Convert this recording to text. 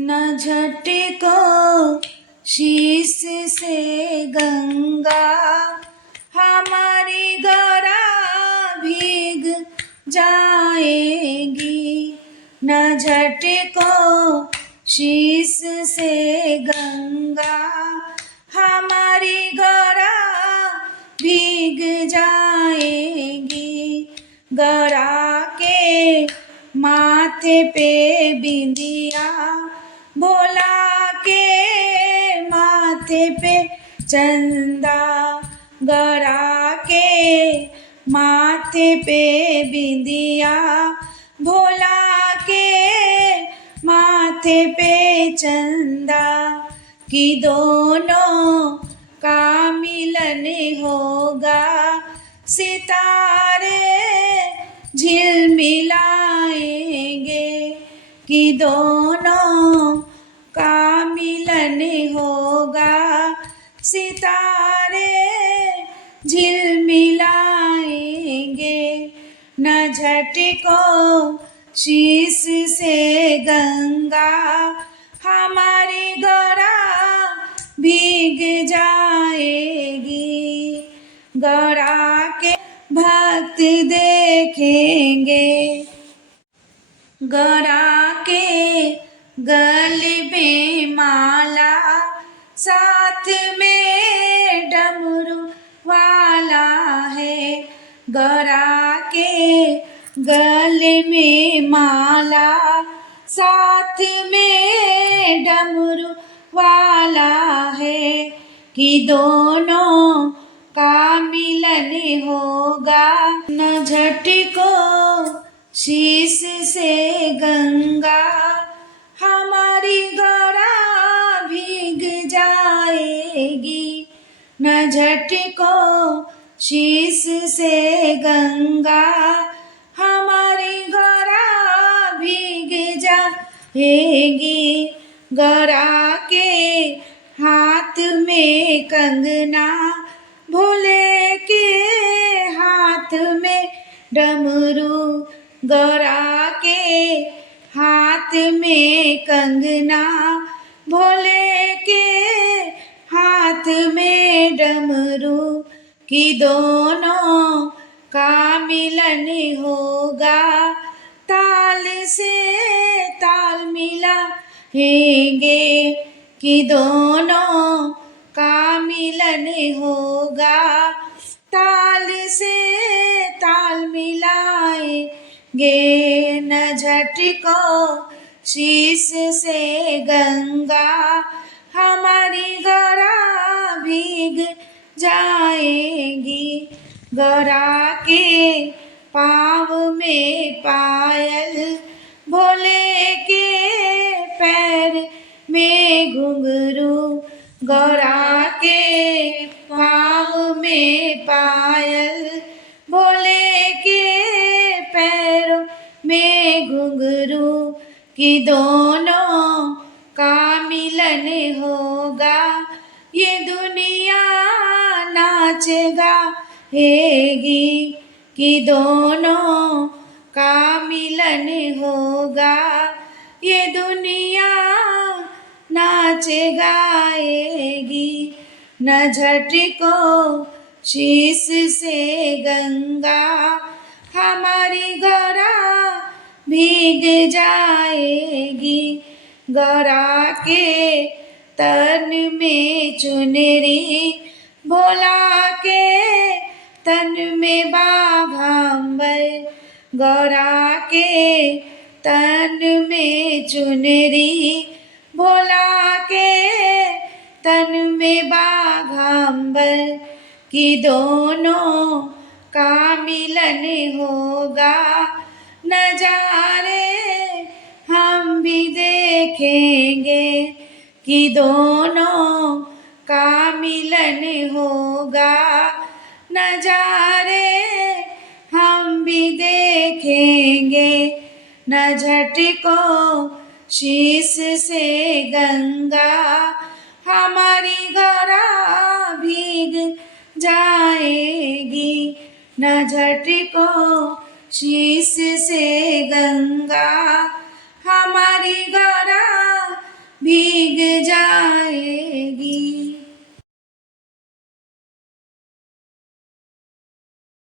न झटको शीश से गंगा, हमारी गरा भीग जाएगी। न झटको शीश से गंगा, हमारी गरा भीग जाएगी। गरा के माथे पे बिंदिया, भोला के माथे पे चंदा। गरा के माथे पे बिंदिया, भोला के माथे पे चंदा। कि दोनों का मिलन होगा, सितारे झिलमिलाएंगे। कि दोनों का मिलन होगा, सितारे झिलमिलाएंगे। न झटको शीश से गंगा, हमारी गरा भीग जाएगी। गरा के भक्त देखेंगे, गरा के गले में माला, साथ में डमरू वाला है। गरा के गले में माला, साथ में डमरू वाला है। कि दोनों का मिलन होगा, न झटको शीश से गंगा, हमारी गरा भीग जाएगी। न झटको शीश से गंगा, हमारी गरा भीग जाएगी। गरा के हाथ में कंगना, भोले के हाथ में डमरू। गरा के हाथ में कंगना, भोले के हाथ में डमरू। कि दोनों का मिलन होगा, ताल से ताल मिलाएंगे। कि दोनों का मिलन होगा, ताल से ताल मिलाएंगे। न झटको शीश से गंगा, हमारी गरा भीग जाएगी। गरा के पाँव में पायल, भोले के पैर में घुंघरू। गरा के पाँव में पायल, भोले के पैरों में घुंघरू। कि दोनों का मिलन होगा, ये दुनिया नाचेगा हेगी। कि दोनों का मिलन होगा, ये दुनिया नाचे गाएगी। न झटको शीश से गंगा, हमारी गरा भीग जाएगी। गरा के तन में चुनरी, भोला के तन में बाघांबर। गौरा के तन में चुनरी, भोला के तन में बाघांबर। कि दोनों का मिलन होगा, नजारे हम भी देखेंगे। कि दोनों का मिलन होगा, नजारे हम भी देखेंगे। न झटको शीश से गंगा, हमारी गरा भीग जाएगी। न झटको शीश से गंगा, हमारी